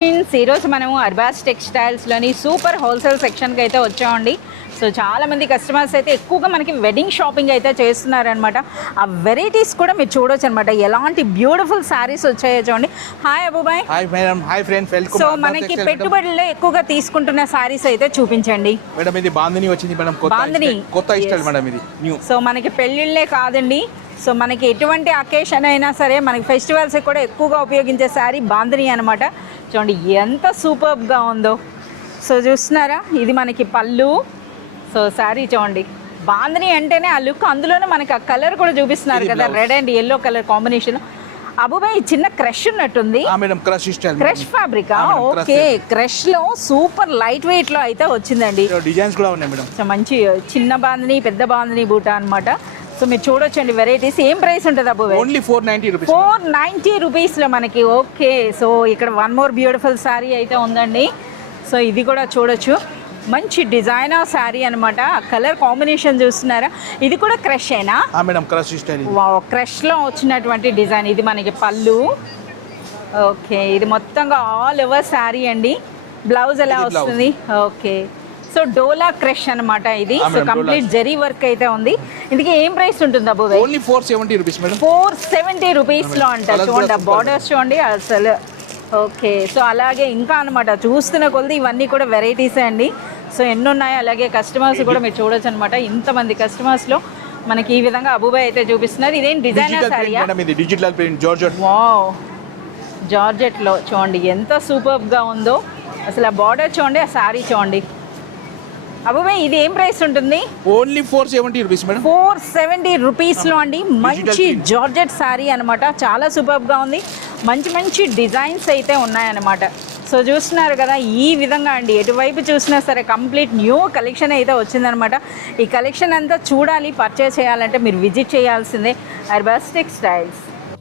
ఈరోజు మనము Arbaz టెక్స్టైల్స్లోని super wholesale సెక్షన్కి అయితే వచ్చామండి. సో చాలామంది కస్టమర్స్ అయితే ఎక్కువగా మనకి వెడ్డింగ్ షాపింగ్ అయితే చేస్తున్నారనమాట. ఆ వెరైటీస్ కూడా మీరు చూడొచ్చు అనమాట. ఎలాంటి బ్యూటిఫుల్ శారీస్ వచ్చాయో చూడండి. Hi Abubhai. Hi madam. Hi friends, welcome. So మనకి పెట్టుబడుల్లో ఎక్కువగా తీసుకుంటున్న శారీస్ అయితే చూపించండి మేడం. ఇది బాందిని వచ్చింది మేడం, కొత్త స్టైల్ మేడం. ఇది న్యూ. సో మనకి పెళ్ళిళ్ళే కాదండి, సో మనకి ఎటువంటి అకేషన్ అయినా సరే మనకి ఫెస్టివల్స్ కూడా ఎక్కువగా ఉపయోగించే శారీ బాందిని అనమాట. చూడండి ఎంత సూపర్గా ఉందో. సో చూస్తున్నారా, ఇది మనకి పళ్ళు. సో శారీ చూడండి, బాందిని అంటేనే ఆ లుక్. అందులోనే మనకి ఆ కలర్ కూడా చూపిస్తున్నారు కదా, red and yellow colour combination. Abubhai చిన్న క్రష్ ఉన్నట్టుంది. Crush fabric. ఓకే, క్రష్ లో సూపర్ లైట్ వెయిట్ లో అయితే వచ్చిందండి. డిజైన్స్ కూడా ఉన్నాయి మేడం. సో మంచి చిన్న బాందిని, పెద్ద బాందిని బూటా అనమాట. సో మీరు చూడొచ్చండి వెరైటీస్. ఏం ప్రైస్ ఉంటుంది అబూబాయ్? Only 490 rupees. 490 రూపీస్లో మనకి. ఓకే, సో ఇక్కడ వన్ మోర్ బ్యూటిఫుల్ శారీ అయితే ఉందండి. సో ఇది కూడా చూడొచ్చు, మంచి డిజైనర్ శారీ అనమాట. కలర్ కాంబినేషన్ చూస్తున్నారా, ఇది కూడా క్రష్ అయినా మేడం? Crush style. క్రష్లో వచ్చినటువంటి డిజైన్. ఇది మనకి పళ్ళు. ఓకే, ఇది మొత్తంగా ఆల్ ఓవర్ శారీ అండి. బ్లౌజ్ ఎలా వస్తుంది? ఓకే, సో డోలా క్రష్ అనమాట ఇది. సో కంప్లీట్ జరీ వర్క్ అయితే ఉంది. ఇందుకే ఏం ప్రైస్ ఉంటుంది అబూబాయ్? Only 470 rupees madam. 470 రూపీస్లో అంట. చూడండి బార్డర్స్ చూడండి అసలు. ఓకే, సో అలాగే ఇంకా అనమాట, చూస్తున్న కొద్ది ఇవన్నీ కూడా వెరైటీసే అండి. సో ఎన్ని ఉన్నాయి, అలాగే కస్టమర్స్ కూడా మీరు చూడొచ్చు అనమాట. ఇంతమంది కస్టమర్స్లో మనకి ఈ విధంగా అబూబాయ్ అయితే చూపిస్తున్నారు. ఇదేం డిజైనర్ శారీయా? Digital print georgette. వావ్, జార్జెట్లో చూడండి ఎంత సూపర్గా ఉందో అసలు. ఆ బార్డర్ చూడండి, ఆ శారీ చూడండి. అబూబాయ్ ఇది ఏం ప్రైస్ ఉంటుంది? Only 470 rupees madam. 470 రూపీస్లో అండి. మంచి జార్జెట్ శారీ అనమాట. చాలా సూపర్గా ఉంది. మంచి మంచి డిజైన్స్ అయితే ఉన్నాయన్నమాట. సో చూస్తున్నారు కదా, ఈ విధంగా అండి ఎటువైపు చూసినా సరే కంప్లీట్ న్యూ కలెక్షన్ అయితే వచ్చిందనమాట. ఈ కలెక్షన్ అంతా చూడాలి, పర్చేస్ చేయాలంటే మీరు విజిట్ చేయాల్సిందే అర్బాస్ టెక్స్టైల్స్.